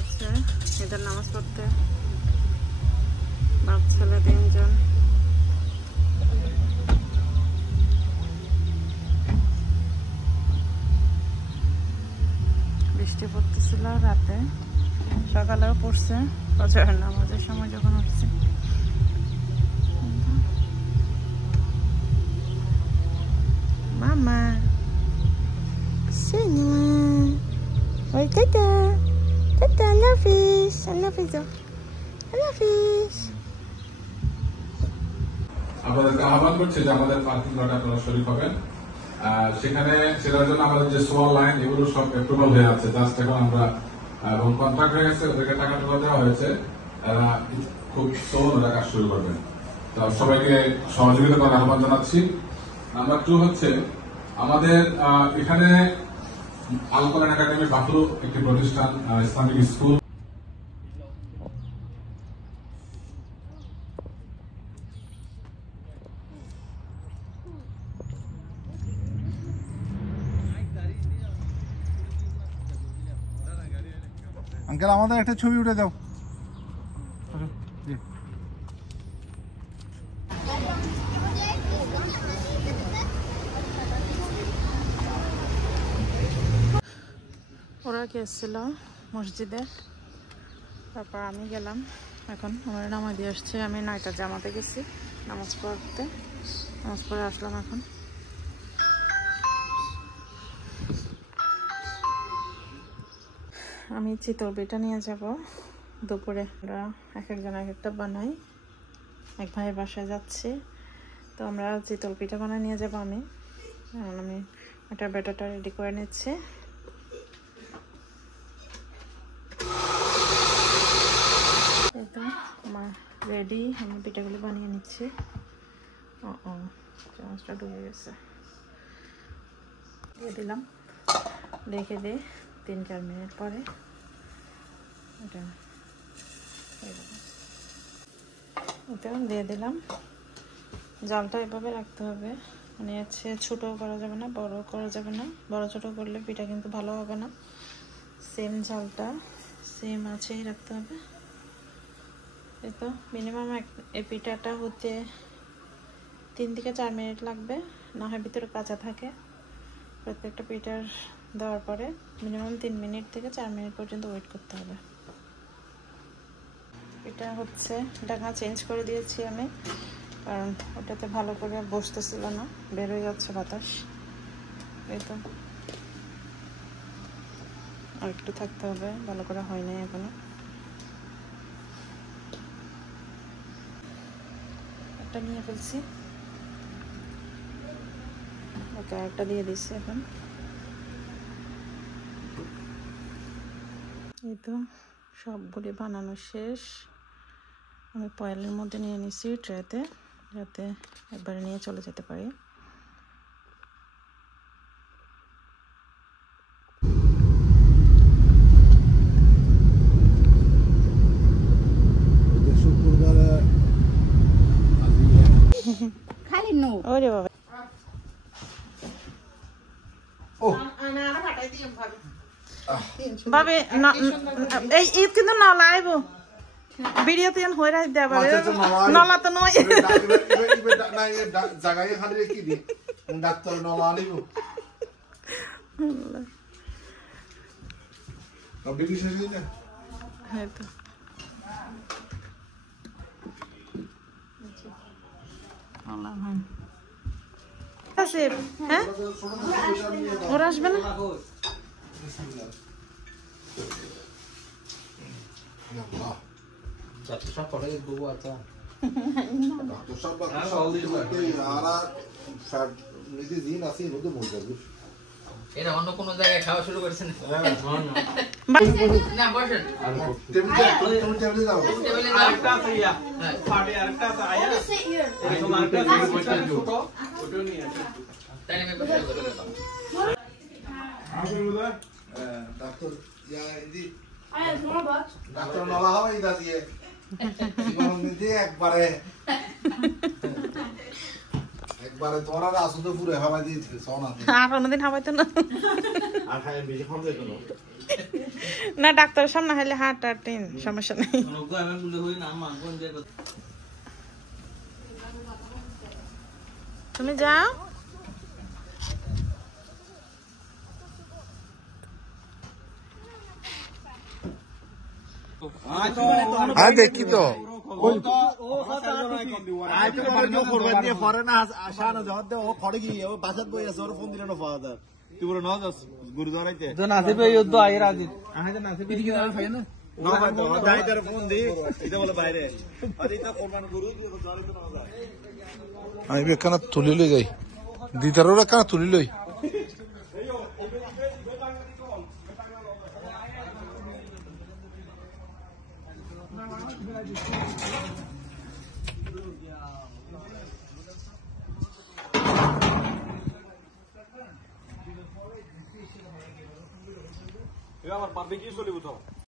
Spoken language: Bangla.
যাচ্ছে ঈদের নামাজ পড়তে, বাপ ছেলে 3 জন। বৃষ্টি পড়তেছিল রাতে, সকালেও পড়ছে ফজরের নামাজের সময় যখন উঠছে। মামা sini oi tata tata Hafiz আপনাদেরকে আহ্বান করছে যে আমাদের পার্কিং লটে আপনারা শরীক হবেন। সেখানে সেটার জন্য আমাদের যে সোয়াল লাইন এগুলো সব অ্যাপ্রুভাল হয়ে আছে, জাস্ট এখন আমরা এবং কন্ট্রাক্ট হয়ে গেছে, ওদেরকে টাকা দেওয়া হয়েছে, খুব সোল ওরা কাজ শুরু করবেন। তো সবাইকে সহযোগিতা করার আহ্বান জানাচ্ছি। নাম্বার 2 হচ্ছে আমাদের এখানে আল কোরআন একাডেমি বাথুর একটি প্রতিষ্ঠান, ইসলামিক স্কুল। আঙ্কেল আমাদের একটা ছবি উঠে দাও। ওরা গেছিল মসজিদে, তারপর আমি গেলাম। এখন আমার নামাজ দিয়ে আসছে, আমি 9টার জামাতে গেছি নামাজ পড়তে, নামাজ পড়ে আসলাম। এখন আমি চিতল পিঠা নিয়ে যাব দুপুরে। আমরা এক একজন এক একটা বানাই, এক ভাইয়ের বাসায় যাচ্ছি, তো আমরা চিতল পিঠা বানায় নিয়ে যাব। আমি ওটার ব্যাটারটা রেডি করে নিচ্ছি। এটা আমার রেডি, আমি পিঠাগুলি বানিয়ে নিচ্ছি। চামচটা ডুবে গেছে, দিয়ে দিলাম, রেখে দিই 3-4 মিনিট পরে এটা দিয়ে দিলাম। জালটা এভাবে রাখতে হবে, মানে হচ্ছে ছোটও করা যাবে না, বড় করা যাবে না। বড় ছোট করলে পিঠা কিন্তু ভালো হবে না। সেম জালটা সেম আছেই রাখতে হবে। এই তো মিনিমাম এই পিঠাটা হতে 3 থেকে 4 মিনিট লাগবে, না হয় ভিতরে কাঁচা থাকে। প্রত্যেকটা পিঠার দেওয়ার পরে মিনিমাম 3 মিনিট থেকে 4 মিনিট পর্যন্ত ওয়েট করতে হবে। এটা হচ্ছে ঢাকনা চেঞ্জ করে দিয়েছি আমি, কারণ ওটাতে ভালো করে বসতেছিল না, বের হয়ে যাচ্ছে বাতাস। এই তো আর একটু থাকতে হবে, ভালো করে হয় নাই এখনো। একটা নিয়ে ফেলছি, ওকে একটা দিয়ে দিচ্ছি এখন। এই তো সবগুলি বানানো শেষ। আমি পয়েলের মধ্যে নিয়ে নিচ্ছি ট্রেতে, যাতে একবারে নিয়ে চলে যেতে পারি। খালি নো ওরে বাবা, বাবে এই ঈদ কিন্তু নলা আইব ভিডিও তুই হয়ে রাখ দেবা নলা তো নয় জায়গায় খালি কি দি ডাক্তার নলা আনিব বিক্রি শেষ হয়ে যায়। হ্যাঁ তো হ্যাঁ ওরা আসবে না। এটা অন্য কোনো জায়গায় খাওয়া শুরু করেছেন? না বসেন, টেবিলে যাও, আরেকটা আছে ইয়া পার্টি, আরেকটা আছে আয়া এখন আরেকটা আছে ছোট ওটা নিয়ে আসো। তাই আমি বসে করে দাও আমি বলদা ডাক্তার ইয়া ইদি আয়া স্মল বাট ডাক্তার নলা হবে ইদা দিয়ে জীবন নিতে একবারে একবারে তোমার আর আসো তো পুরো হাওয়া দিয়ে দিতে সনা আর কোনোদিন হাবাইতো না আর খাই বেশি খাওয়া যায় না না ডাক্তারের সামনে হলে হার্ট টেন সমস্যা নেই তুমি যাও আয় দেখি তো আমি বেখানা তুলি লই যাই দিদারও বেখানা তুলি লই আমার বারবিকিউ চলিব তো